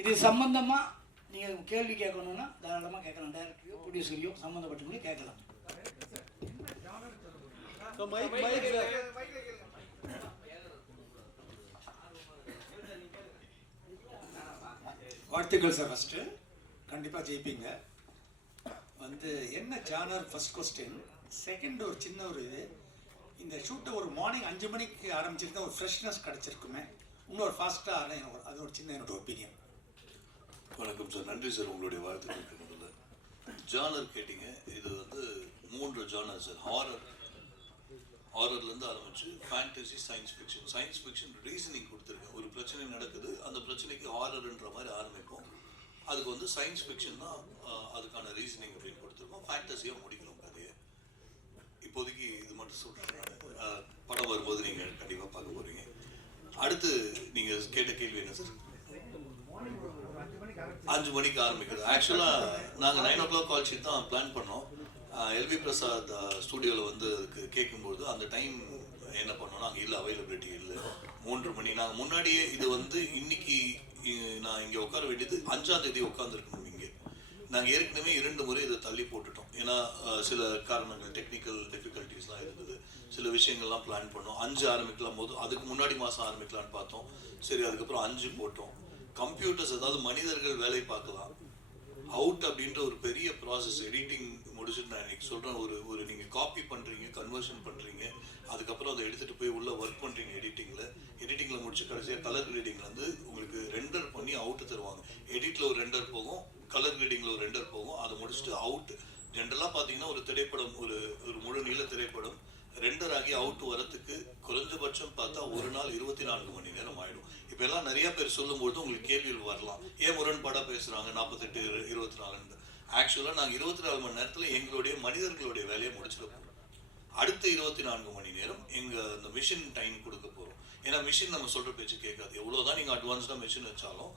இது சம்பந்தமாக நீங்கள் கேள்வி கேட்கணுன்னா தாராளமாக கேட்கலாம். டைரக்டரையோ ப்ரொடியூசரையோ சம்மந்தப்பட்டவங்களே கேட்கலாம். வாழ்த்துக்கள் சார். ஃபஸ்ட்டு கண்டிப்பாக ஜெயிப்பீங்க. என்ன ஜானர் ஃபர்ஸ்ட் கொஸ்டின். செகண்ட் ஒரு சின்ன ஒரு இது, இந்த ஷூட்டை ஒரு மார்னிங் 5 மணிக்கு ஆரம்பிச்சிருந்தா ஒரு ஃப்ரெஷ்னஸ் கிடச்சிருக்குமே, இன்னொரு ஃபாஸ்ட்டாக அது ஒரு சின்ன என்னோட ஒப்பீனியன். வணக்கம் சார், நன்றி சார் உங்களுடைய வாழ்த்துக்களுக்கு. முதல்ல ஜானர் கேட்டிங்க, இது 3 ஜானர் சார். ஹாரர்லேருந்து ஆரம்பிச்சு fantasy, science fiction. Science fiction reasoning கொடுத்துருக்கேன். ஒரு பிரச்சனை நடக்குது, அந்த பிரச்சனைக்கு ஹாரர்ன்ற மாதிரி ஆரம்பிப்போம். அதுக்கு சயின்ஸ் ஃபிக்ஷன் தான் அதுக்கான ரீசனிங் அப்படின்னு கொடுத்துருக்கோம். ஃபேண்டசியாக முடிக்கணும் கதையை. இப்போதைக்கு இது மட்டும் சொல்கிறேன். படம் வரும்போது நீங்கள் கண்டிப்பாக பார்க்க போகிறீங்க. அடுத்து நீங்கள் கேட்ட கேள்வி என்ன சார்? 5 மணிக்கு ஆரம்பிக்கிறது. ஆக்சுவலாக நாங்கள் 9 o'clock கால் ஷீட் தான் பிளான் பண்ணோம். எல்வி பிரசாத் ஸ்டூடியோவில் அதுக்கு கேட்கும்போது அந்த டைம் என்ன பண்ணோன்னா அங்கே இல்லை, அவைலபிலிட்டி இல்லை. 3 மணி. நாங்கள் முன்னாடியே இது இன்னைக்கு நான் இங்கே உட்கார வேண்டியது 5ஆம் தேதி உட்காந்துருக்கணும். இங்கே நாங்கள் ஏற்கனவே 2 முறை இதை தள்ளி போட்டுட்டோம். ஏன்னா சில காரணங்கள், டெக்னிக்கல் டிஃபிகல்ட்டிஸ்லாம் இருந்தது. சில விஷயங்கள்லாம் பிளான் பண்ணோம். 5 ஆரம்பிக்கலாம் போது அதுக்கு முன்னாடி மாதம் ஆரம்பிக்கலான்னு பார்த்தோம். சரி, அதுக்கப்புறம் 5 போட்டோம். கம்ப்யூட்டர்ஸ், அதாவது மனிதர்கள் வேலை பார்க்கலாம். அவுட் அப்படின்ற ஒரு பெரிய ப்ராசஸ். எடிட்டிங் முடிச்சுட்டு நான் இன்னைக்கு சொல்கிறேன், ஒரு நீங்கள் காப்பி பண்ணுறீங்க, கன்வர்ஷன் பண்ணுறீங்க, அதுக்கப்புறம் அதை எடுத்துகிட்டு போய் உள்ளே ஒர்க் பண்ணுறீங்க எடிட்டிங்கில் முடிச்சு கடைசியாக கலர் கிரேடிங்கில் உங்களுக்கு ரெண்டர் பண்ணி அவுட்டு தருவாங்க. எடிட்டில் ஒரு ரெண்டர் போகும், கலர் கிரேடிங்கில் ஒரு ரெண்டர் போகும். அதை முடிச்சுட்டு அவுட். ஜென்ரலாக பார்த்தீங்கன்னா ஒரு திரைப்படம், ஒரு முழு நீள திரைப்படம் ரெண்டர் ஆகி அவுட் வரத்துக்கு குறைஞ்சபட்சம் பார்த்தா ஒரு நாள் 24 மணி நேரம் ஆகிடும். இப்போ எல்லாம் நிறைய பேர் சொல்லும்போது உங்களுக்கு கேள்விகள் வரலாம், ஏன் முரண்பாடாக பேசுகிறாங்க 48, 24. ஆக்சுவலாக நாங்கள் 24 மணி நேரத்தில் எங்களுடைய மனிதர்களுடைய வேலையை முடிச்சிட போகிறோம். அடுத்த 24 மணி நேரம் எங்கள் அந்த மிஷின் டைம் கொடுக்க போகிறோம். ஏன்னா மிஷின் நம்ம சொல்கிற பேச்சு கேட்காது. எவ்வளோதான் நீங்கள் அட்வான்ஸ்டாக மிஷின் வச்சாலும்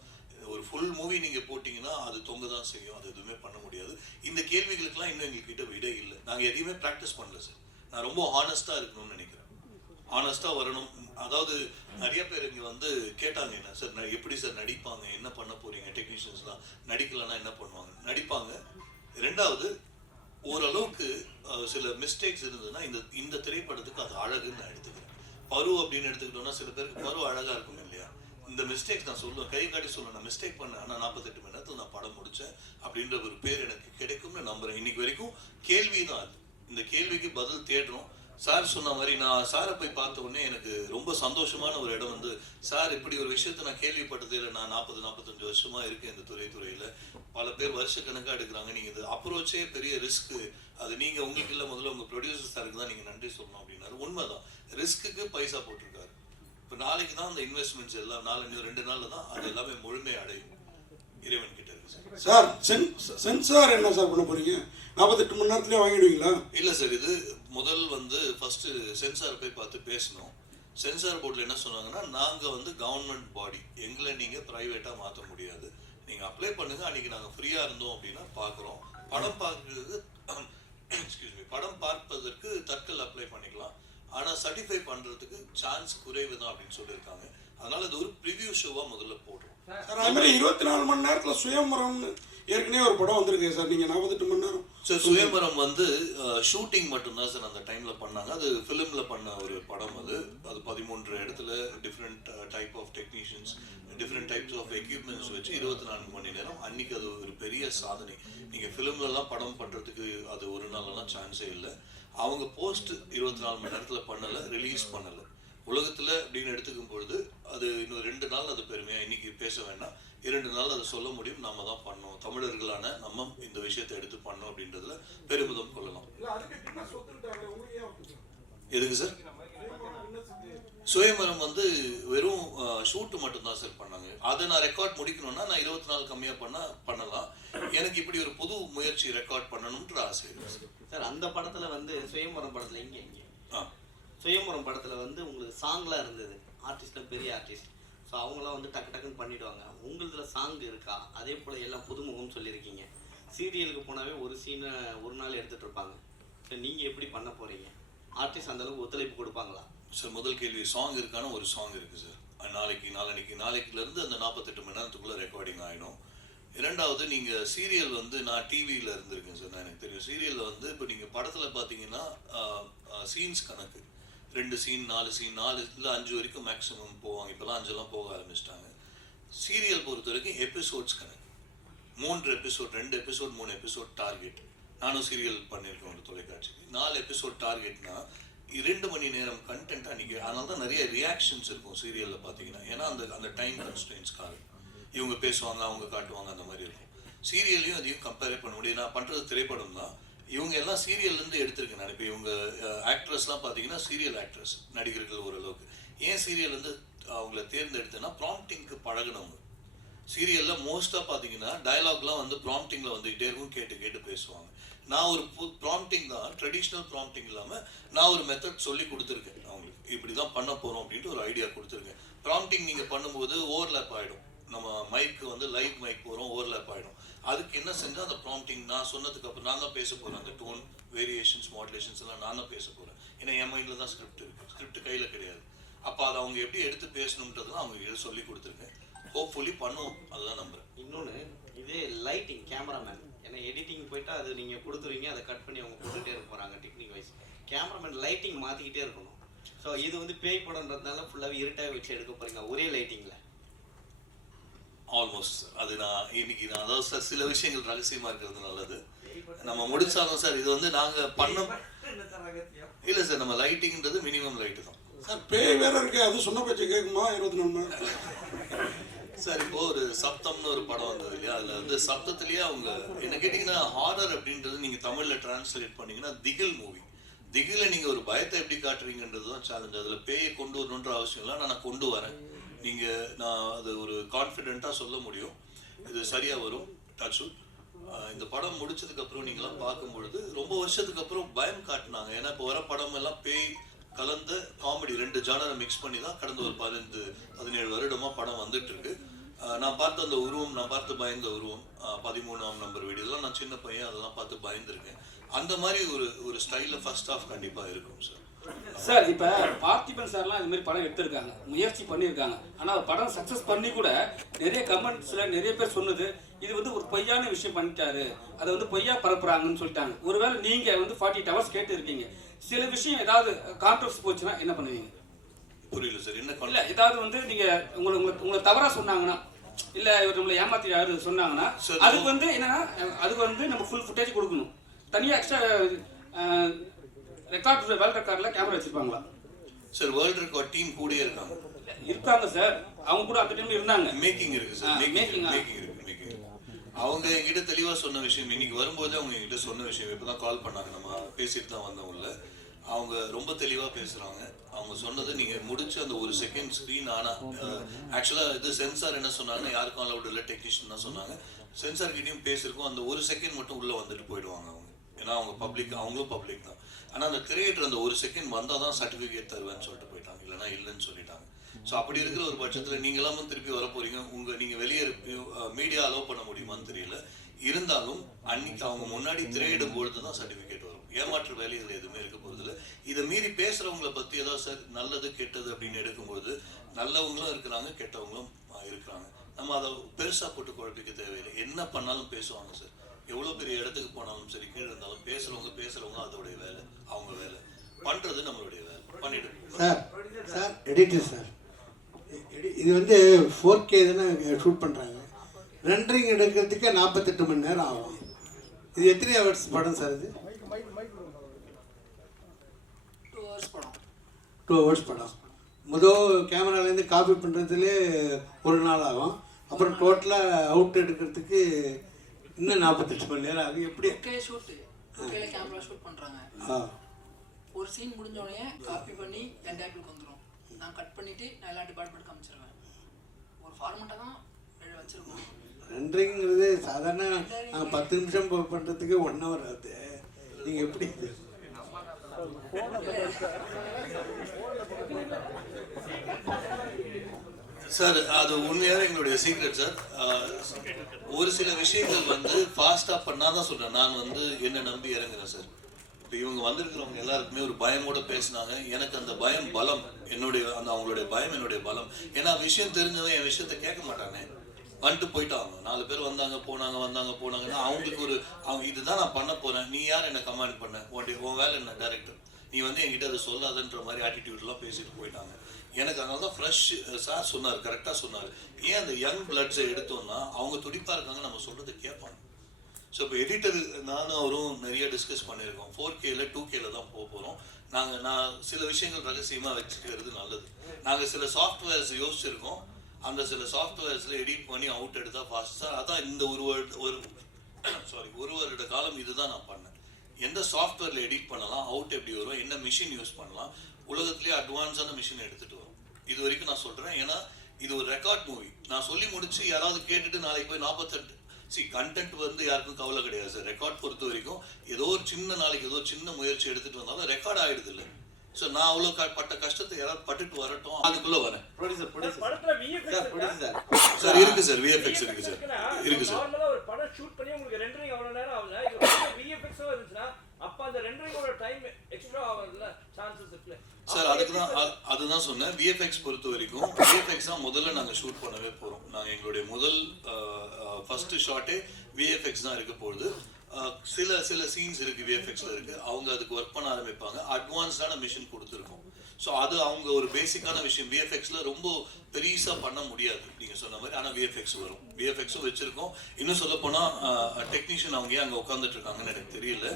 ஒரு ஃபுல் மூவி நீங்கள் போட்டிங்கன்னா அது தொங்க தான் செய்யும். அது எதுவுமே பண்ண முடியாது. இந்த கேள்விகளுக்கெல்லாம் இன்னும் எங்கள்கிட்ட விட இல்லை. நாங்கள் எதையுமே ப்ராக்டிஸ் பண்ணல சார். நான் ரொம்ப ஹானஸ்ட்டாக இருக்கணும்னு நினைக்கிறேன். ஹானஸ்ட்டாக வரணும். அதாவது நிறைய பேர் இங்கே கேட்டாங்க, என்ன சார் எப்படி சார் நடிப்பாங்க, என்ன பண்ண போகிறீங்க, டெக்னீஷியன்ஸ்லாம் நடிக்கலன்னா என்ன பண்ணுவாங்க? நடிப்பாங்க. 2வது, ஓரளவுக்கு சில மிஸ்டேக்ஸ் இருந்ததுன்னா இந்த திரைப்படத்துக்கு அது அழகுன்னு நான் எடுத்துக்கிறேன். பரு அப்படின்னு எடுத்துக்கிட்டோம்னா சில பேருக்கு பரு அழகாக இருக்கும் இல்லையா? இந்த மிஸ்டேக்ஸ் நான் சொல்லுவேன், கை காட்டி சொல்லுவேன், நான் மிஸ்டேக் பண்ணேன், ஆனால் 48 மணி நேரத்தில் நான் படம் முடித்தேன் அப்படின்ற ஒரு பேர் எனக்கு கிடைக்கும்னு நம்புகிறேன். இன்னைக்கு வரைக்கும் கேள்வி தான் அது. இந்த கேள்விக்கு பதில் தேடுறோம். சார் சொன்ன மாதிரி நான் சாரை போய் பார்த்த உடனே எனக்கு ரொம்ப சந்தோஷமான ஒரு இடம் சார் இப்படி ஒரு விஷயத்த நான் கேள்விப்பட்டதே இல்லை. நான் 40-45 வருஷமா இருக்கேன் இந்த துறையில். பல பேர் வருஷக்கணக்காக எடுக்கிறாங்க. நீங்கள் இது அப்ரோச்சே பெரிய ரிஸ்க்கு. அது நீங்கள் உங்களுக்கு இல்லை, முதல்ல உங்கள் ப்ரொடியூசர் சாருக்கு தான் நீங்கள் நன்றி சொல்லணும் அப்படின்னாரு. உண்மைதான், ரிஸ்க்குக்கு பைசா போட்டிருக்காரு. இப்போ நாளைக்கு தான் அந்த இன்வெஸ்ட்மெண்ட்ஸ் எல்லாம் 2 நாளில் தான் அது எல்லாமே முழுமை அடையும். இறைவன் கிட்ட இருக்கு சார். சென்சார் என்ன சார் பண்ண போறீங்க? 48 மணி நேரத்துலேயே வாங்கிடுவீங்களா? இல்லை சார், இது முதல் ஃபர்ஸ்ட் சென்சார் போய் பார்த்து பேசணும். சென்சார் போர்டில் என்ன சொன்னாங்கன்னா, நாங்கள் கவர்மெண்ட் பாடி, எங்களை நீங்கள் ப்ரைவேட்டாக மாற்ற முடியாது, நீங்கள் அப்ளை பண்ணுங்கள், அன்றைக்கி நாங்கள் ஃப்ரீயாக இருந்தோம் அப்படின்னா பார்க்குறோம். படம் பார்க்குறது படம் பார்ப்பதற்கு தட்கல் அப்ளை பண்ணிக்கலாம், ஆனால் சர்டிஃபை பண்ணுறதுக்கு சான்ஸ் குறைவு தான் அப்படின்னு சொல்லியிருக்காங்க. அதனால் இது ஒரு ப்ரிவியூ ஷோவாக முதல்ல போடுறோம் சார். அது மாதிரி 24 மணி நேரத்தில் சுயம்பரம்னு ஏற்கனவே ஒரு படம் வந்திருக்கு சார். நீங்கள் 48 மணி நேரம் சார். சுயம்பரம் ஷூட்டிங் மட்டும்தான் சார் அந்த டைமில் பண்ணாங்க. அது ஃபிலிமில் பண்ண ஒரு படம். அது 13 இடத்துல different type of technicians, different types of equipments வச்சு 24 மணி நேரம். அன்றைக்கி அது ஒரு பெரிய சாதனை. நீங்கள் ஃபிலிம்லலாம் படம் பண்ணுறதுக்கு அது ஒரு நாளெல்லாம் சான்ஸே இல்லை. அவங்க போஸ்ட் 24 மணி நேரத்தில் பண்ணலை, ரிலீஸ் பண்ணலை. உலகத்தில் அப்படின்னு எடுத்துக்கும் பொழுது அது இன்னும் 2 நாள் அது பெருமையாக இன்னைக்கு பேச வேண்டாம். 2 நாள் அதை சொல்ல முடியும். நம்ம தான் பண்ணோம், தமிழர்களான நம்ம இந்த விஷயத்தை எடுத்து பண்ணோம் அப்படின்றதுல பெருமிதம் கொள்ளலாம். எதுக்கு சார்? சுயம்பரம் வெறும் ஷூட்டு மட்டும்தான் சார் பண்ணாங்க. அதை நான் ரெக்கார்ட் முடிக்கணும்னா நான் 20 நாள் கம்மியாக பண்ணலாம். எனக்கு இப்படி ஒரு புது முயற்சி ரெக்கார்ட் பண்ணணும்ன்ற ஆசை இருக்கு சார். அந்த படத்தில் சுயம்பரம் படத்தில் இங்கே சுயம்பரம் படத்தில் உங்களுக்கு சாங்லாம் இருந்தது. ஆர்டிஸ்ட்லாம் பெரிய ஆர்டிஸ்ட், ஸோ அவங்களாம் டக்கு டக்குன்னு பண்ணிவிடுவாங்க. உங்களதில் சாங் இருக்கா? அதே போல் எல்லாம் புதுமுகம்னு சொல்லியிருக்கீங்க. சீரியலுக்கு போனாவே ஒரு சீனை ஒரு நாள் எடுத்துகிட்டு இருப்பாங்க. ஸோ நீங்கள் எப்படி பண்ண போகிறீங்க? ஆர்டிஸ்ட் அந்தளவுக்கு ஒத்துழைப்பு கொடுப்பாங்களா சார்? முதல் கேள்வி, சாங் இருக்கான ஒரு சாங் இருக்குது சார். நாளைக்குலேருந்து அந்த 48 மணி நேரத்துக்குள்ளே ரெக்கார்டிங் ஆகிடும். இரண்டாவது, நீங்கள் சீரியல் வந்து நான் டிவியில் இருந்திருக்கேன் சார், நான் எனக்கு தெரியும். சீரியலில் வந்து இப்போ நீங்கள் படத்தில் பார்த்தீங்கன்னா சீன்ஸ் கணக்கு 2 சீன் 4 சீன் 4 இல்லை 5 வரைக்கும் மேக்ஸிமம் போவாங்க. இப்போலாம் 5 போக ஆரம்பிச்சிட்டாங்க. சீரியல் பொறுத்த வரைக்கும் எபிசோட்ஸ் கணக்கு 3 எபிசோட் 2 எபிசோட் 3 எபிசோட் டார்கெட். நானும் சீரியல் பண்ணியிருக்கேன் ஒரு தொலைக்காட்சிக்கு. 4 எபிசோட் டார்கெட்னா 2 மணி நேரம் கண்டென்ட் அன்றைக்கி. அதனால தான் நிறைய ரியாக்ஷன்ஸ் இருக்கும் சீரியலில் பார்த்தீங்கன்னா. ஏன்னா அந்த டைம் கன்ஸ்ட்ரெயின்ஸ்க்காக இவங்க பேசுவாங்க, அவங்க காட்டுவாங்க, அந்த மாதிரி இருக்கும். சீரியல்லையும் அதையும் கம்பேரே பண்ண முடியும். நான் பண்ணுறது திரைப்படம் தான். இவங்க எல்லாம் சீரியல்லேருந்து எடுத்திருக்கேன் நான். இப்போ இவங்க ஆக்ட்ரஸ்லாம் பார்த்தீங்கன்னா சீரியல் ஆக்ட்ரஸ் நடிகர்கள் ஓரளவுக்கு. ஏன் சீரியல் வந்து அவங்கள தேர்ந்தெடுத்தேன்னா ப்ராம்ப்டிங்க்கு பழகினவங்க. சீரியலில் மோஸ்ட்டாக பார்த்தீங்கன்னா டயலாக்லாம் வந்து ப்ராம்ப்டிங்கில் வந்துக்கிட்டே இருக்கும், கேட்டு கேட்டு பேசுவாங்க. நான் ஒரு ப்ராம்ப்டிங் தான், ட்ரெடிஷ்னல் ப்ராம்ப்டிங் இல்லாமல் நான் ஒரு மெத்தட் சொல்லி கொடுத்துருக்கேன் அவங்களுக்கு. இப்படி தான் பண்ண போகிறோம் அப்படின்ட்டு ஒரு ஐடியா கொடுத்துருக்கேன். ப்ராம்ப்டிங் நீங்கள் பண்ணும்போது ஓவர்லேப் ஆகிடும். நம்ம மைக்கு வந்து லைவ் மைக் போகிறோம், ஓவர்லேப் ஆகிடும். அதுக்கு என்ன செஞ்சால் அந்த ப்ராம்ப்டிங் நான் சொன்னதுக்கு அப்புறம் நான் தான் பேச போகிறேன். அந்த டோன் வேரியேஷன்ஸ் மாடுலேஷன்ஸ் எல்லாம் நான் தான் பேச போகிறேன். ஏன்னா என் மைண்டில் தான் ஸ்கிரிப்ட் இருக்குது, ஸ்கிரிப்ட் கையில் கிடையாது. அப்போ அதை அவங்க எப்படி எடுத்து பேசணுன்றதுலாம் அவங்க சொல்லி கொடுத்துருக்கேன். ஹோப்ஃபுல்லி பண்ணுவோம், அதுதான் நம்புகிறேன். இன்னொன்று இதே லைட்டிங், கேமராமேன், ஏன்னா எடிட்டிங் போயிட்டா அது நீங்கள் கொடுத்துருவீங்க, அதை கட் பண்ணி அவங்க போட்டுகிட்டே இருக்க போகிறாங்க டெக்னிக் வைஸ். கேமராமேன் லைட்டிங் மாற்றிக்கிட்டே இருக்கணும். ஸோ இது வந்து பேய் படம்ன்றதுனால ஃபுல்லாகவே இருட்டாக வச்சு எடுக்க போகிறீங்க ஒரே லைட்டிங்கில்? Almost sir. அது நான் இன்னைக்கு அதாவது சார் சில விஷயங்கள் ரகசியமாக இருக்கிறது நல்லது. நம்ம முடிச்சாலும் சார் இது வந்து நாங்கள் பண்ண இல்லை சார். நம்ம லைட்டிங்கிறது மினிமம் லைட்டு தான் சார். பேய் வேற இருக்கு, அது சொன்ன பேச்சு கேட்குமா 24 மணி நேரம்? சார் இப்போ ஒரு சப்தம்னு ஒரு படம் வந்தது இல்லையா, அதில் வந்து சப்தத்திலேயே அவங்க என்ன கேட்டிங்கன்னா ஹாரர் அப்படின்றது நீங்கள் தமிழில் டிரான்ஸ்லேட் பண்ணிங்கன்னா திகில் மூவி. திகில நீங்கள் ஒரு பயத்தை எப்படி காட்டுறீங்கன்றது தான் சேலஞ்ச். அதில் பேயை கொண்டு வரணுன்ற அவசியம் இல்லை, நான் கொண்டு வரேன். நான் அது ஒரு கான்ஃபிடென்ட்டாக சொல்ல முடியும், இது சரியாக வரும். டச்சு இந்த படம் முடிச்சதுக்கப்புறம் நீங்களாம் பார்க்கும்பொழுது ரொம்ப வருஷத்துக்கு அப்புறம் பயம் காட்டினாங்க. ஏன்னா இப்போ வர படம் எல்லாம் பேய் கலந்த காமெடி 2 ஜானரை மிக்ஸ் பண்ணி தான் கடந்த ஒரு 15-17 வருடமாக படம் வந்துட்டு இருக்கு. நான் பார்த்த அந்த உருவம், நான் பார்த்து பயந்த உருவம், 13ஆம் நம்பர் வீடு, இதெல்லாம் நான் சின்ன பையன், அதெல்லாம் பார்த்து பயந்துருக்கேன். அந்த மாதிரி ஒரு ஸ்டைலில் ஃபர்ஸ்ட் ஹாஃப் கண்டிப்பாக இருக்கும் சார். சார் இப்போ பார்த்திபன் சார்லாம் இது மாதிரி படம் எடுத்திருக்காங்க, முயற்சி பண்ணியிருக்காங்க. ஆனால் படம் சக்ஸஸ் பண்ணி கூட நிறைய கமெண்ட்ஸில் நிறைய பேர் சொன்னது இது வந்து ஒரு பொய்யான விஷயம் பண்ணிட்டாரு, அதை வந்து பொய்யா பரப்புறாங்கன்னு சொல்லிட்டாங்க. ஒருவேளை நீங்கள் வந்து 48 ஹவர்ஸ் கேட்டு இருக்கீங்க, சில விஷயம் ஏதாவது கான்ட்ரவர்சி போச்சுன்னா என்ன பண்ணுவீங்க? புரியல சார். என்ன இல்லை ஏதாவது வந்து நீங்கள் உங்களை தவறாக சொன்னாங்கன்னா, இல்லை இவர் நம்மளை ஏமாத்தி யாரு சொன்னாங்கன்னா அதுக்கு வந்து என்னன்னா அதுக்கு வந்து நம்ம ஃபுல் ஃபுட்டேஜ் கொடுக்கணும். தனியாக எக்ஸ்ட்ரா ரெக்கார்ட், வேர்ல்ட் ரெக்கார்டில் கேமரா வச்சிருப்பாங்களா சார்? வேர்ல்ட் ரெக்கார்ட் டீம் கூடயே இருக்காங்க சார். அவங்க கூட அந்த டைம்ல இருந்தாங்க. மேக்கிங் இருக்கு சார், மேக்கிங் இருக்கு. அவங்க என்கிட்ட தெளிவாக சொன்ன விஷயம், இன்னைக்கு வரும்போது அவங்க என்கிட்ட சொன்ன விஷயம், இப்போ தான் கால் பண்ணாங்க, நம்ம பேசிட்டு தான் வந்தவங்கள. அவங்க ரொம்ப தெளிவாக பேசுகிறாங்க. அவங்க சொன்னது நீங்கள் முடிச்சு அந்த 1 செகண்ட் ஸ்க்ரீன் ஆனால் ஆக்சுவலாக இது சென்சார் என்ன சொன்னாங்கன்னா யாருக்கும் அலவுட் இல்லை, டெக்னீஷியன் தான் சொன்னாங்க. சென்சார்கிட்டையும் பேசியிருக்கோம், அந்த 1 செகண்ட் மட்டும் உள்ளே வந்துட்டு போயிடுவாங்க அவங்க. ஏன்னா அவங்க பப்ளிக், அவங்களும் பப்ளிக் தான். ஆனால் அந்த கிரியேட்டர் அந்த 1 செகண்ட் வந்தால் தான் சர்டிஃபிகேட் தருவேன்னு சொல்லிட்டு போயிட்டாங்க, இல்லைனா இல்லைன்னு சொல்லிட்டாங்க. ஸோ அப்படி இருக்கிற ஒரு பட்சத்தில் நீங்களாம் திருப்பி வர போகிறீங்க, நீங்கள் வெளியே மீடியா அலோவ் பண்ண முடியுமான்னு தெரியல. இருந்தாலும் அன்னைக்கு அவங்க முன்னாடி திரையிடும் பொழுது தான் சர்டிஃபிகேட் வரும். ஏமாற்று வேலைகள் எதுவுமே இருக்க போகிறதில்ல. இதை மீறி பேசுகிறவங்கள பற்றி ஏதாவது சார் நல்லது கெட்டது அப்படின்னு எடுக்கும்போது நல்லவங்களும் இருக்கிறாங்க, கெட்டவங்களும் இருக்கிறாங்க. நம்ம அதை பெருசாக போட்டு குழப்பிக்க தேவையில்லை. என்ன பண்ணாலும் பேசுவாங்க சார். எவ்வளோ பெரிய இடத்துக்கு போனாலும் சரி, கீழே இருந்தாலும் பேசுகிறவங்க அதோடைய வேலை, அவங்க வேலை. பண்ணுறது நம்மளுடைய வேலை, பண்ணிவிடும். சார் எடிட்டர் சார், இது வந்து 4K தானே ஷூட் பண்ணுறாங்க. ரெண்டரிங் எடுக்கிறதுக்கே 48 மணி நேரம் ஆகும். இது எத்தனை ஹவர்ஸ் படம் சார்? இது 2 ஹவர்ஸ் படம். முதல் கேமராலேருந்து காப்பி பண்ணுறதுலே 1 நாள் ஆகும். அப்புறம் டோட்டலாக அவுட் எடுக்கிறதுக்கு இன்னும் 48 மணி நேரம் ஆகும். எப்படி கேமரா ஷூட் பண்ணுறாங்க. ஒரு சீன் முடிஞ்சோடனே காப்பி பண்ணி என் டேபிளுக்கு வந்துடும். நான் கட் பண்ணிவிட்டு நான் எல்லா டிபார்ட்மெண்ட்டுக்கு அமைச்சிருவேன். ஒரு ஃபார்மெட்டாக தான் வச்சுருக்கோம். ரெண்டரிங்கிறது சாதாரண நாங்கள் 10 நிமிஷம் பண்ணுறதுக்கு 1 ஹவர் ஆகுது. நீங்கள் எப்படி சார்? அது உண்மையாக எங்களுடைய சீக்ரெட் சார். ஒரு சில விஷயங்கள் வந்து ஃபாஸ்ட்டாக பண்ணால் தான் சொல்கிறேன். நான் வந்து என்னை நம்பி இறங்குறேன் சார். இப்போ இவங்க வந்திருக்கிறவங்க எல்லாருக்குமே ஒரு பயமோட பேசினாங்க. எனக்கு அந்த பயம் பலம், அவங்களுடைய பயம் என்னுடைய பலம். ஏன்னா விஷயம் தெரிஞ்சவன் என் விஷயத்த கேட்க மாட்டானே, வந்துட்டு போயிட்டாங்க. 4 பேர் வந்தாங்க போனாங்கன்னா அவங்களுக்கு அவங்க இதுதான் நான் பண்ண போறேன், நீ யார் என்ன கமாண்ட் பண்ண, உன் வேலை என்ன டைரக்டர், நீ என்கிட்ட அதை சொல்லாதன்ற மாதிரி ஆட்டிடியூட்லாம் பேசிட்டு போயிட்டாங்க. எனக்கு அதனால தான் ஃப்ரெஷ் சார் சொன்னார், கரெக்டாக சொன்னார். ஏன் அந்த யங் பிளட்ஸை எடுத்தோம்னா அவங்க துடிப்பாக இருக்காங்க, நம்ம சொல்கிறத கேட்பாங்க. ஸோ இப்போ எடிட்டர் நானும் அவரும் நிறைய டிஸ்கஸ் பண்ணியிருக்கோம். 4Kல 2Kல தான் போகிறோம். நான் சில விஷயங்கள் ரகசியமாக வச்சுக்கிறது நல்லது. நாங்கள் சில சாஃப்ட்வேர்ஸ் யோசிச்சிருக்கோம். அந்த சில சாஃப்ட்வேர்ஸில் எடிட் பண்ணி அவுட் எடுத்தால் ஃபாஸ்ட்டாக. அதான் இந்த ஒரு வருட காலம் இதுதான் நான் பண்ணேன். எந்த சாஃப்ட்வேரில் எடிட் பண்ணலாம், அவுட் எப்படி வரும், என்ன மிஷின் யூஸ் பண்ணலாம், உலகத்துலேயே அட்வான்ஸான மிஷின் எடுத்துகிட்டு வரும். இது வரைக்கும் நான் சொல்கிறேன். ஏன்னா இது ஒரு ரெக்கார்ட் மூவி. நான் சொல்லி முடிச்சு யாராவது கேட்டுட்டு நாளைக்கு போய் 48 கண்டென்ட் யாருக்கும் கவலை கிடையாது சார். ரெக்கார்ட் பொறுத்த வரைக்கும் ஏதோ ஒரு சின்ன முயற்சி எடுத்துட்டு வந்தாலும் ரெக்கார்ட் ஆயிடுது இல்லை. ஸோ நான் அவ்வளோ பட்ட கஷ்டத்தை யாராவது பட்டுட்டு வரட்டும், அதுக்குள்ள வரேன். சார் இருக்கு சார், விஎஃப்எக்ஸ் இருக்கு சார், இருக்கு சார். ஒரு படம் ஷூட் பண்ணி உங்களுக்கு ரெண்டரிங் அவ்வளவு நேரம் ஆகுது. விஎஃப்எக்ஸோ இருந்துச்சுன்னா அப்ப அந்த ரெண்டரிங்கோட டைம் எக்ஸ்ட்ரா ஆகுதுல, சான்சஸ் இருக்குல்ல சார். அதுதான் சொன்னேன். விஎஃப்எக்ஸ் பொறுத்த வரைக்கும் விஎஃப்எக்ஸ் தான் முதல்ல நாங்கள் ஷூட் பண்ணவே போகிறோம். நாங்கள் எங்களுடைய முதல் ஃபர்ஸ்ட் ஷாட்டே விஎஃப்எக்ஸ் தான் இருக்க போகுது. சில சீன்ஸ் இருக்குது விஎஃப்எக்ஸில் இருக்குது. அவங்க அதுக்கு ஒர்க் பண்ண ஆரம்பிப்பாங்க. அட்வான்ஸ்டான மிஷின் கொடுத்துருக்கோம். ஸோ அது அவங்க ஒரு பேசிக்கான விஷயம். விஎஃப்எக்ஸில் ரொம்ப பெருசாக பண்ண முடியாது நீங்கள் சொன்ன மாதிரி. ஆனால் விஎஃப்எக்ஸ் வரும், விஎஃப்எக்ஸும் வச்சுருக்கோம். இன்னும் சொல்லப்போனால் டெக்னீஷியன் அவங்க ஏன் அங்கே உட்காந்துட்டு இருக்காங்கன்னு எனக்கு தெரியல.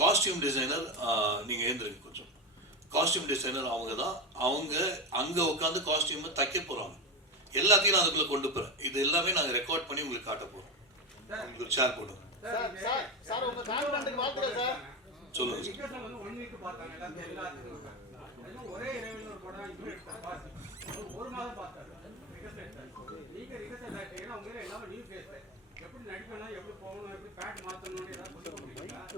காஸ்டியூம் டிசைனர் நீங்கள் ஏந்திருங்க கொஞ்சம். காஸ்டியூம் டிசைனர் அவங்க தான். அவங்க அங்கே உட்காந்து காஸ்டியூமை தைக்க போகிறாங்க. எல்லாத்தையும் நான் அதுக்குள்ளே கொண்டு போகிறேன். இது எல்லாமே நாங்கள் ரெக்கார்ட் பண்ணி உங்களுக்கு காட்ட போகிறோம். உங்களுக்கு ஒரு ஷேர் போடுங்க. சொல்லுங்க.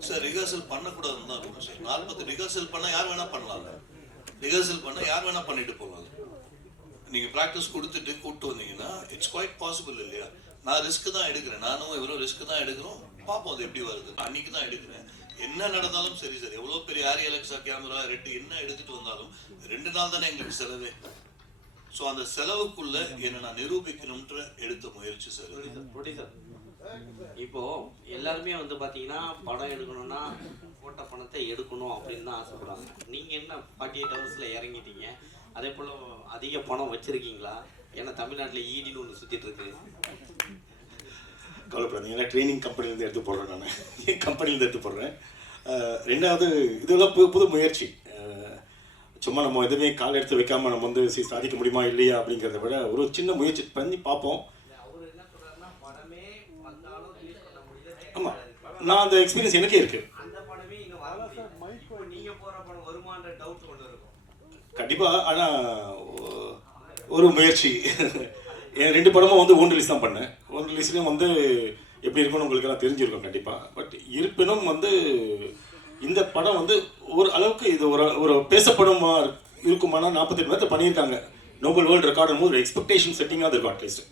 சார் ரிஹர்சல் பண்ணக்கூடாதுன்னு தான் இருக்கும் சார். 40 ரிஹர்சல் பண்ணால் யார் வேணா பண்ணலாம்ல. ரிஹர்சல் பண்ணால் யார் வேணா பண்ணிட்டு போகலாம். நீங்கள் ப்ராக்டிஸ் கொடுத்துட்டு கூப்பிட்டு வந்தீங்கன்னா இட்ஸ் குவைட் பாசிபிள் இல்லையா? நான் ரிஸ்க் தான் எடுக்கிறேன், நானும் இவரும் ரிஸ்க் தான் எடுக்கிறோம். பார்ப்போம் அது எப்படி வருது. அன்னைக்கு தான் எடுக்கிறேன். என்ன நடந்தாலும் சரி சார், எவ்வளோ பெரிய ஆரி அலெக்ஸா கேமரா ரெட்டு என்ன எடுத்துட்டு வந்தாலும் 2 நாள் தானே எங்களுக்கு செலவே. ஸோ அந்த செலவுக்குள்ள என்ன நான் நிரூபிக்கணும்ன்ற எடுத்த முயற்சி சார். இப்போ எல்லாருமே பாத்தீங்கன்னா படம் எடுக்கணும்னா போட்ட பணத்தை எடுக்கணும் அப்படின்னு தான் ஆசைப்படுறாங்க. நீங்க என்ன 48 ஹவர்ஸ்ல இறங்கிட்டீங்க. அதே போல அதிக பணம் வச்சிருக்கீங்களா? ஏன்னா தமிழ்நாட்டில் ஈடின்னு ஒன்று சுத்திட்டு இருக்கு. கவலைப்படாதீங்க, ஏன்னா ட்ரைனிங் கம்பெனிலேருந்து எடுத்து போடுறேன். நான் என் கம்பெனிலேருந்து எடுத்து போடுறேன். ரெண்டாவது இதெல்லாம் புது முயற்சி. சும்மா நம்ம எதுவுமே கால் எடுத்து வைக்காமல் நம்ம சாதிக்க முடியுமா இல்லையா அப்படிங்கிறத விட ஒரு சின்ன முயற்சி பண்ணி பார்ப்போம். ஆமாம், நான் அந்த எக்ஸ்பீரியன்ஸ் எனக்கே இருக்குது. கண்டிப்பாக. ஆனால் ஒரு முயற்சி. என் 2 படமும் ஓன் ரிலீஸ் தான் பண்ணேன். ஓன் ரிலீஸ்லேயும் எப்படி இருக்குன்னு உங்களுக்கு எல்லாம் தெரிஞ்சிருக்கும் கண்டிப்பாக. பட் இருப்பினும் இந்த படம் ஒரு அளவுக்கு இது ஒரு பேசப்படும் இருக்குமானா 48 நேரத்தில் பண்ணியிருக்காங்க. நோபல் வேர்ல்டு ரெக்கார்டும் போது ஒரு எக்ஸ்பெக்டேஷன் செட்டிங்காக இருக்கும். அட்லீஸ்ட்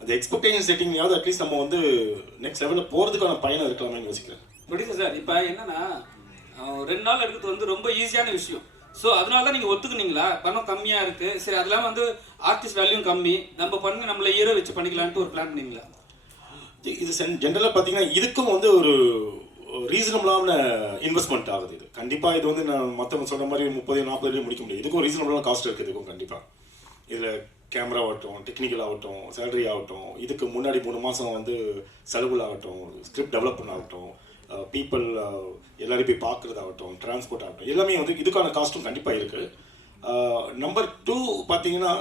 அந்த எக்ஸ்பெக்டேஷன் செட்டிங்காவது அட்லீஸ்ட் நம்ம நெக்ஸ்ட் லெவலில் போகிறதுக்கான பயணம் இருக்கலாம்னு யோசிக்கிறேன். முடியுது சார். இப்போ என்னன்னா 2 நாள் எடுக்கிறது ரொம்ப ஈஸியான விஷயம். ஸோ அதனால தான் நீங்கள் ஒத்துக்குனீங்களா? பணம் கம்மியாக இருக்குது, சரி அதெல்லாம் ஆர்டிஸ்ட் வேல்யூ கம்மி, நம்ம பண்ணி நம்மளை ஹீரோ வச்சு பண்ணிக்கலான்ட்டு ஒரு பிளான் பண்ணீங்களா? இது ஜென்ரலாக பார்த்தீங்கன்னா இதுக்கும் ஒரு ரீசனபிளான இன்வெஸ்ட்மெண்ட் ஆகுது. இது கண்டிப்பாக இது நான் மற்றவங்க சொல்கிற மாதிரி 30-40 முடிக்க முடியாது. இதுக்கும் ரீசனபிளான காஸ்ட் இருக்குது. இதுக்கும் கண்டிப்பாக இதில் கேமரா ஆகட்டும், டெக்னிக்கல் ஆகட்டும், சேலரி ஆகட்டும், இதுக்கு முன்னாடி 3 மாதம் செலவுகள் ஆகட்டும், ஸ்கிரிப்ட் டெவலப் பண்ண ஆகட்டும், பீப்புள் எல்லாரையும் போய் பார்க்குறதாகட்டும், டிரான்ஸ்போர்ட் ஆகட்டும், எல்லாமே இதுக்கான காஸ்ட்டும் கண்டிப்பாக இருக்குது. நம்பர் 2 பார்த்தீங்கன்னா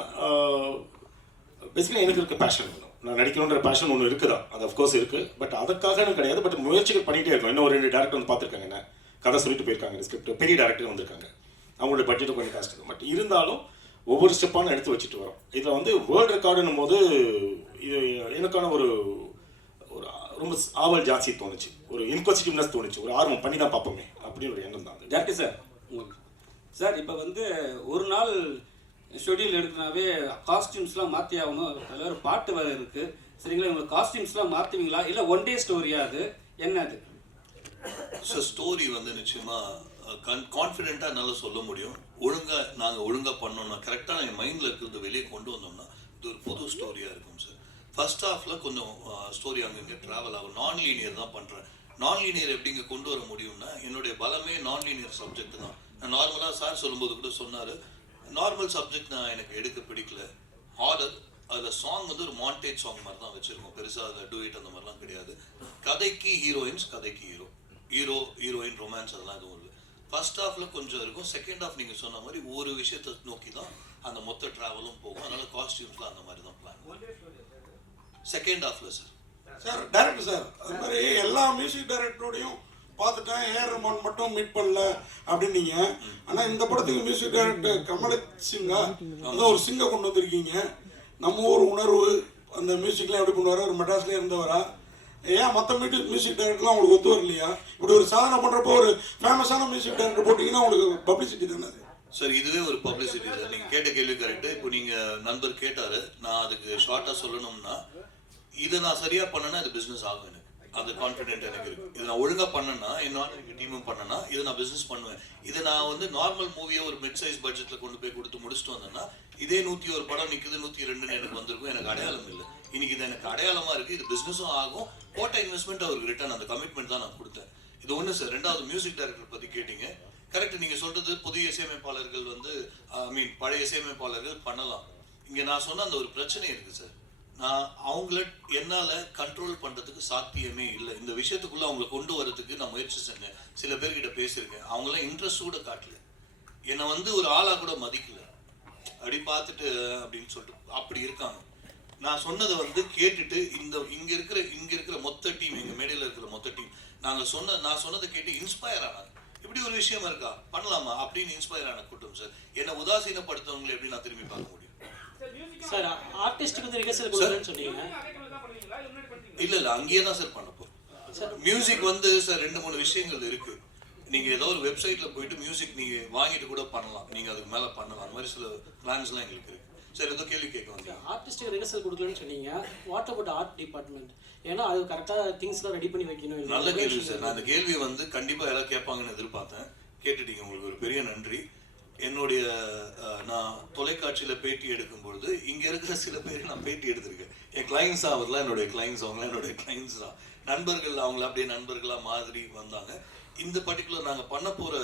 பேசிக்கலி எனக்கு இருக்க பேஷன் நான் நடிக்கணுன்ற பேஷன் ஒன்று இருக்குதா, அது அஃப்கோர்ஸ் இருக்குது. பட் அதுக்காக கிடையாது. பட் முயற்சிகள் பண்ணிகிட்டே இருக்கோம். இன்னும் ஒரு 2 டேரக்டர் பார்த்துருக்காங்க, என்ன கதை சொல்லிட்டு போயிருக்காங்க. ஸ்கிரிப்ட் பெரிய டேரக்டர் வந்திருக்காங்க. அவங்களோட பட்ஜெட்டும் கொஞ்சம் காஸ்ட் இருக்குது. பட் இருந்தாலும் ஒவ்வொரு ஸ்டெப்பான எடுத்து வச்சுட்டு வரோம். இதில் வேர்ல்டு ரெக்கார்டுன்னும் போது இது எனக்கான ஒரு ரொம்ப ஆவல் ஜாஸ்தி தோணுச்சு, ஒரு இன்குவசிட்டிவ்னஸ் தோணுச்சு, ஒரு ஆர்வம் பண்ணி தான் பார்ப்போமே அப்படின்னு ஒரு எண்ணம் தான். டேரக்டர் சார் சார் இப்போ ஒரு நாள் ஷெட்யூல் எடுக்கனாவே காஸ்டியூம்ஸ்லாம் மாற்றி ஆகணும். அதில் ஒரு பாட்டு வேறு இருக்குது. சரிங்களா, உங்கள் காஸ்டியூம்ஸ்லாம் மாற்றுவீங்களா இல்லை ஒன் டே ஸ்டோரியா? அது என்ன அது? ஸோ ஸ்டோரி நிச்சயமாக கான்ஃபிடென்ட்டாக என்னால் சொல்ல முடியும். நாங்கள் ஒழுங்காக பண்ணோம்னா, கரெக்டாக என் மைண்டில் இருக்கிறது வெளியே கொண்டு வந்தோம்னா இது ஒரு புது ஸ்டோரியாக இருக்கும் சார். ஃபர்ஸ்ட் ஹாஃபில் கொஞ்சம் ஸ்டோரி அங்கங்கே ட்ராவல் ஆகும். நான் லீனியர் தான் பண்ணுறேன். நான் லீனியர் எப்படிங்க கொண்டு வர முடியும்னா, என்னுடைய பலமே நான் லீனியர் சப்ஜெக்ட் தான். நான் நார்மலாக சார் சொல்லும்போது கூட சொன்னார், நார்மல் சப்ஜெக்ட் நான் எனக்கு எடுக்க பிடிக்கல. ஹாரர், அதில் சாங் வந்து ஒரு மாண்டேஜ் சாங் மாதிரி தான் வச்சுருக்கோம். பெருசாக அதில் டூயிட் அந்த மாதிரிலாம் கிடையாது. கதைக்கு ஹீரோயின்ஸ், கதைக்கு ஹீரோயின் ரொமான்ஸ் அதெல்லாம் எதுவும் இல்லை. ஃபர்ஸ்ட் ஹாஃபில் கொஞ்சம் இருக்கும். செகண்ட் ஹாஃப் நீங்கள் சொன்ன மாதிரி ஒரு விஷயத்தை நோக்கி தான் அந்த மொத்த ட்ராவலும் போகும். அதனால் காஸ்டியூம்ஸ்லாம் அந்த மாதிரி தான் பிளான். செகண்ட் ஹாஃபில் சார் டைரக்டர் சார், அது மாதிரி எல்லா மியூசிக் டைரக்டரோடையும் பார்த்துட்டேன், ஏஆர் ரஹ்மான் மட்டும் மீட் பண்ணல அப்படின்னீங்க. ஆனால் இந்த படத்துக்கு மியூசிக் டைரக்டர் கமல் சிங்கா அதான் ஒரு சிங்கை கொண்டு வந்திருக்கீங்க. நம்ம ஊர் உணர்வு அந்த மியூசிக்லாம் எப்படி பண்ணுவார், ஒரு மெட்ராஸ்லேயே இருந்தவரா? ஏன் மற்ற மியூசிக் டைரக்டர்லாம் உங்களுக்கு ஒத்து வரலையா? இப்படி ஒரு சாதனை பண்ணுறப்போ ஒரு ஃபேமஸான மியூசிக் டைரக்டர் போட்டிங்கன்னா உங்களுக்கு பப்ளிசிட்டி தானே அது? சார் இதுவே ஒரு பப்ளிசிட்டி சார். நீங்கள் கேட்ட கேள்வி கரெக்டு. இப்போ நீங்கள் நண்பர் கேட்டார், நான் அதுக்கு ஷார்ட்டாக சொல்லணும்னா, இதை நான் சரியாக பண்ணேன்னா இது பிஸ்னஸ் ஆகும். எனக்கு அந்த கான்ஃபிடென்ட் எனக்கு இருக்குது. இதை நான் ஒழுங்காக பண்ணேன்னா, என்னால் எனக்கு டீமும் பண்ணேன்னா இதை நான் பிஸ்னஸ் பண்ணுவேன். இதை நான் வந்து நார்மல் மூவியை ஒரு மிட் சைஸ் பட்ஜெட்டில் கொண்டு போய் கொடுத்து முடிச்சுட்டு வந்தேன்னா, இதே 101 படம் நிற்குது 102 எனக்கு வந்திருக்கும். எனக்கு அடையாளம் இல்லை. இன்னைக்கு இது எனக்கு அடையாளமாக இருக்குது. இது பிஸ்னஸும் ஆகும். போட்ட இன்வெஸ்ட்மெண்ட் அவருக்கு ரிட்டர்ன், அந்த கமிட்மெண்ட் தான் நான் கொடுத்தேன். இது ஒன்று சார். ரெண்டாவது மியூசிக் டைரக்டர் பற்றி கேட்டீங்க. கரெக்ட், நீங்கள் சொல்கிறது புதிய இசையமைப்பாளர்கள் வந்து பழைய இசையமைப்பாளர்கள் பண்ணலாம். இங்கே நான் சொன்ன அந்த ஒரு பிரச்சனை இருக்குது சார். நான் அவங்கள என்னால் கண்ட்ரோல் பண்ணுறதுக்கு சாத்தியமே இல்லை. இந்த விஷயத்துக்குள்ளே அவங்கள கொண்டு வரதுக்கு நான் முயற்சி செஞ்சேன். சில பேர்கிட்ட பேசியிருக்கேன். அவங்களாம் இன்ட்ரெஸ்ட் கூட காட்டல. என்னை வந்து ஒரு ஆளாக கூட மதிக்கல. அப்படி பார்த்துட்டு அப்படின்னு சொல்லிட்டு அப்படி இருக்காங்க. நான் சொன்னதை வந்து கேட்டுட்டு இங்கே இருக்கிற மொத்த டீம், எங்கள் மேடையில் இருக்கிற மொத்த டீம் நான் சொன்னதை கேட்டு இன்ஸ்பயர் ஆனாங்க. இப்படி ஒரு விஷயம் இருக்கா, பண்ணலாமா அப்படின்னு இன்ஸ்பயர் ஆன கூட்டம் சார். என்னை உதாசீனப்படுத்தவங்களை எப்படி நான் திரும்பி பார்க்க முடியும் சார்? ஆர்டிஸ்ட்டுக்கு வந்து ரிஹர்சல் கொடுக்குறேன்னு சொன்னீங்க. இல்லை அங்கேயே தான் சார் பண்ண போகிறோம். மியூசிக் வந்து சார் 2-3 விஷயங்கள் இருக்குது. நீங்கள் ஏதோ ஒரு வெப்சைட்டில் போயிட்டு மியூசிக் நீங்கள் வாங்கிட்டு கூட பண்ணலாம். நீங்கள் அதுக்கு மேலே பண்ணலாம். அந்த மாதிரி சில பிளான்ஸ்லாம் எங்களுக்கு இருக்குது சார். ஏதோ கேள்வி கேட்க வந்து ஆர்டிஸ்ட்டுக்கு ரிஹர்சல் கொடுக்கலன்னு சொன்னீங்க. What about art department? ஏன்னா அது கரெக்டாக திங்ஸ்லாம் ரெடி பண்ணி வைக்கணும். நல்ல கேள்வி சார். நான் அந்த கேள்வியை வந்து கண்டிப்பாக யாராவது கேட்பாங்கன்னு எதிர்பார்த்தேன். கேட்டுட்டீங்க, உங்களுக்கு ஒரு பெரிய நன்றி. என்னுடைய நான் தொலைக்காட்சியில் பேட்டி எடுக்கும்பொழுது இங்கே இருக்கிற சில பேர் நான் பேட்டி எடுத்திருக்கேன். என் கிளைண்ட்ஸ் அவர்லாம் என்னுடைய கிளைண்ட்ஸ், அவங்களாம் என்னுடைய கிளைண்ட்ஸ் தான். நண்பர்கள், அவங்கள அப்படியே நண்பர்களாக மாதிரி வந்தாங்க. இந்த பர்டிகுலர் நாங்கள் பண்ண போகிற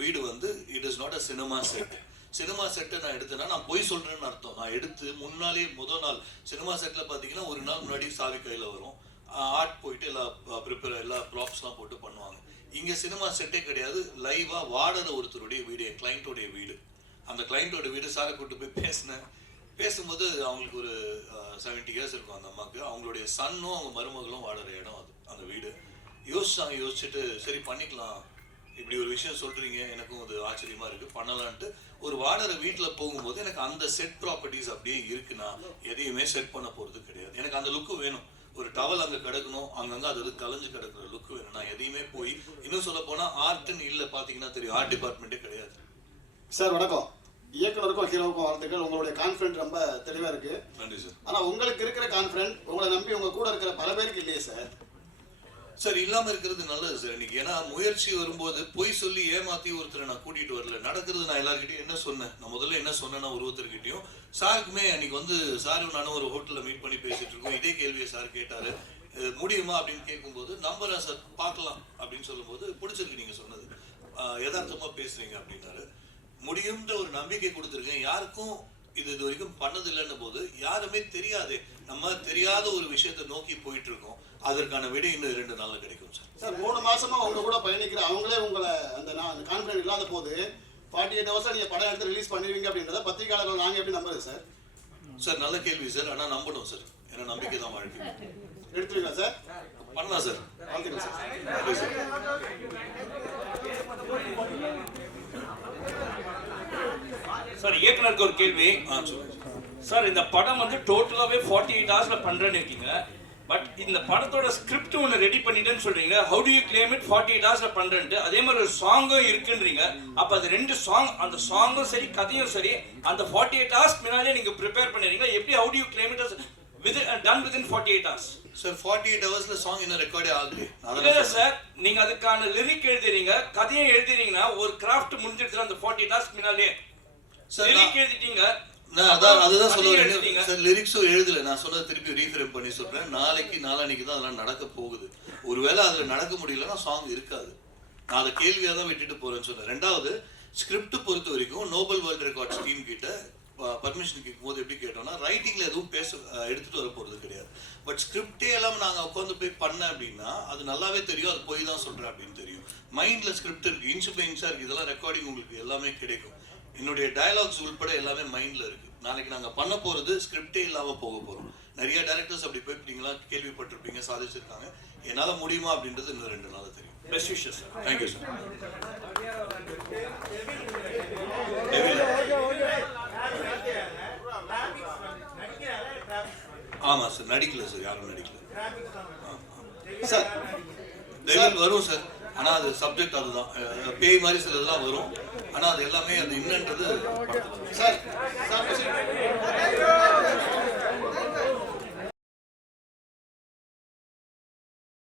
வீடு வந்து it is not a cinema set. Cinema செட்டை நான் எடுத்தேன்னா நான் பொய் சொல்கிறேன்னு அர்த்தம். நான் எடுத்து முன்னாலே முதல் நாள் சினிமா செட்டில் பார்த்தீங்கன்னா ஒரு நாள் முன்னாடி சாவி கையில் வரும். ஆர்ட் போயிட்டு எல்லா ப்ராப்ஸ்லாம் போட்டு பண்ணுவாங்க. இங்கே சினிமா செட்டே கிடையாது. லைவாக வாடற ஒருத்தருடைய வீடு, என் கிளைண்ட்டோடைய வீடு. அந்த கிளைண்ட்டோட வீடு சாரை கூப்பிட்டு போய் பேசும்போது அவங்களுக்கு ஒரு 70 இயர்ஸ் இருக்கும் அந்த அம்மாவுக்கு. அவங்களுடைய சன்னும் அவங்க மருமகளும் வாடுற இடம் அது, அந்த வீடு. யோசிச்சுட்டு சரி பண்ணிக்கலாம், இப்படி ஒரு விஷயம் சொல்கிறீங்க, எனக்கும் அது ஆச்சரியமாக இருக்குது, பண்ணலான்ட்டு ஒரு வாடகை வீட்டில் போகும்போது எனக்கு அந்த செட் ப்ராப்பர்ட்டிஸ் அப்படியே இருக்குன்னா எதையுமே செட் பண்ண போகிறது கிடையாது. எனக்கு அந்த லுக்கு வேணும். ஒரு டவல் அங்கே கிடக்கணும், அங்கங்கே அது கலைஞ்சு கிடக்குற லுக்கு வேணும். நான் எதையுமே போய் இன்னும் சொல்ல போனால் ஆர்ட்னு இல்லை, பார்த்தீங்கன்னா தெரியும், ஆர்ட் டிபார்ட்மெண்ட்டே கிடையாது. சார் வணக்கம். இயக்குனருக்கும் ஹீரோவுக்கும் வாழ்த்துக்கள். உங்களுடைய கான்ஃபிடென்ட் ரொம்ப தெளிவாக இருக்குது. நன்றி சார். ஆனால் உங்களுக்கு இருக்கிற கான்ஃபிடென்ட் உங்களை நம்பி உங்கள் கூட இருக்கிற பல பேருக்கு இல்லையே சார். சார் இல்லாமல் இருக்கிறது நல்லது சார் இன்னைக்கு. ஏன்னா முயற்சி வரும்போது பொய் சொல்லி ஏமாற்றி ஒருத்தரை நான் கூட்டிகிட்டு வரல. நடக்கிறது நான் எல்லாருக்கிட்டையும் என்ன சொன்னேன், நான் முதல்ல என்ன சொன்னேன்னா ஒருத்தர்கிட்டையும் சாருக்குமே அன்னைக்கு வந்து சாரும் நானும் ஒரு ஹோட்டலில் மீட் பண்ணி பேசிட்டு இருக்கோம். இதே கேள்வியை சார் கேட்டார், முடியுமா அப்படின்னு கேட்கும்போது நம்புறேன் சார், பார்க்கலாம் அப்படின்னு சொல்லும்போது பிடிச்சிருக்கு நீங்கள் சொன்னது, யதார்த்தமாக பேசுறீங்க அப்படின்னாரு. முடியும்ன்ற ஒரு நம்பிக்கை கொடுத்துருக்கேன். யாருக்கும் இது வரைக்கும் பண்ணதில்லைன்னு போது யாருமே தெரியாது, நம்ம தெரியாத ஒரு விஷயத்தை நோக்கி போயிட்டு இருக்கோம். அதற்கான விட இன்னும் 2 நாள்ல கிடைக்கும் சார். சார் 3 மாசமா உங்க கூட பயணிக்கிற அவங்களே உங்களை அந்த கான்ஃபிடென்ட் இல்லாத போது 48 ஹவர்ஸ் நீங்க படம் எடுத்து ரிலீஸ் பண்ணுவீங்க அப்படின்றத பத்திரிகையாளர்கள் நாங்க எப்படி நம்புறது சார்? சார் நல்ல கேள்வி சார். ஆனால் நம்பணும் சார், ஏன்னா நம்பிக்கை தான் வாழ்க்கை. எடுத்துருவீங்களா சார்? பண்ணலாம் சார். வாழ்த்துக்கள் சார். சார் இயக்குனருக்கு ஒரு கேள்வி. சார் இந்த படம் வந்து டோட்டலாகவே 48 ஹவர்ஸ்ல பண்றேன்னு இருக்கீங்க. பட் இந்த படத்தோட ஸ்கிரிப்ட் ஒன்று ரெடி பண்ணிட்டேன்னு சொல்றீங்க. How do you claim it 48 ஹவர்ஸ்ல பண்றேன்ட்டு? அதே மாதிரி ஒரு சாங்கும் இருக்குன்றீங்க. அப்போ அது 2 சாங், அந்த சாங்கும் சரி கதையும் சரி அந்த 48 ஹவர்ஸ் முன்னாலே நீங்க ப்ரிப்பேர் பண்ணிடுறீங்க. எப்படி how do you claim it done within 48 hours. Sir 48 ஹவர்ஸ்ல சாங் இன்னும் ரெக்கார்டே ஆகுது. இல்ல சார், நீங்க அதுக்கான லிரிக் எழுதுறீங்க, கதையை எழுதுறீங்கன்னா ஒரு கிராஃப்ட் முடிஞ்சிடுச்சு அந்த 48 ஹவர்ஸ் முன்னாலே. லிரிக் எழுதிட்டீங்க. நான் அதுதான் சொல்ல வரேன் சார். லிரிக்ஸும் எழுதல, நான் சொன்னதை திருப்பி ரீஃப்ரேம் பண்ணி சொல்றேன். நாளைக்கு தான் அதெல்லாம் நடக்க போகுது. ஒருவேளை அதுல நடக்க முடியலன்னா சாங் இருக்காது. நான் அதை கேள்வியாக தான் விட்டுட்டு போறேன்னு சொன்னேன். ரெண்டாவது, ஸ்கிரிப்ட் பொறுத்த வரைக்கும் நோபல் வேர்ல்ட் ரெக்கார்ட்ஸ் டீம் கிட்ட பர்மிஷன் கேட்கும் போது எப்படி கேட்டோம்னா, ரைட்டிங்ல எதுவும் எடுத்துட்டு வர போறது கிடையாது. பட் ஸ்கிரிப்டே எல்லாம் நாங்கள் உட்காந்து போய் பண்ண அப்படின்னா அது நல்லாவே தெரியும், அது போய் தான் சொல்றேன் அப்படின்னு தெரியும். மைண்ட்ல ஸ்கிரிப்ட் இருக்கு, இன்ச்சு பை இன்ச்சா இருக்கு. இதெல்லாம் ரெக்கார்டிங் உங்களுக்கு எல்லாமே கிடைக்கும். என்னுடைய டயலாக்ஸ் உள்பட எல்லாமே மைண்ட்ல இருக்கு. நாளைக்கு நாங்கள் பண்ண போறது ஸ்கிரிப்டே இல்லாம போக போறோம். நிறைய டைரக்டர்ஸ் அப்படி போய்பிட்டீங்களா, கேள்விப்பட்டிருப்பீங்க, சாதிச்சிருக்காங்க. என்னால முடியுமா அப்படின்றது இன்னும் 2 நாள் தெரியும். Best wishes sir. Thank you sir. ஆமா சார், நடிக்கல சார், யாரும் நடிக்கல சார். டெவில் வரும் சார், ஆனா அது சப்ஜெக்ட் அதுதான். பேய் மாதிரி சிலதெல்லாம் வரும், ஆனா அது எல்லாமே அது என்னன்றது சார்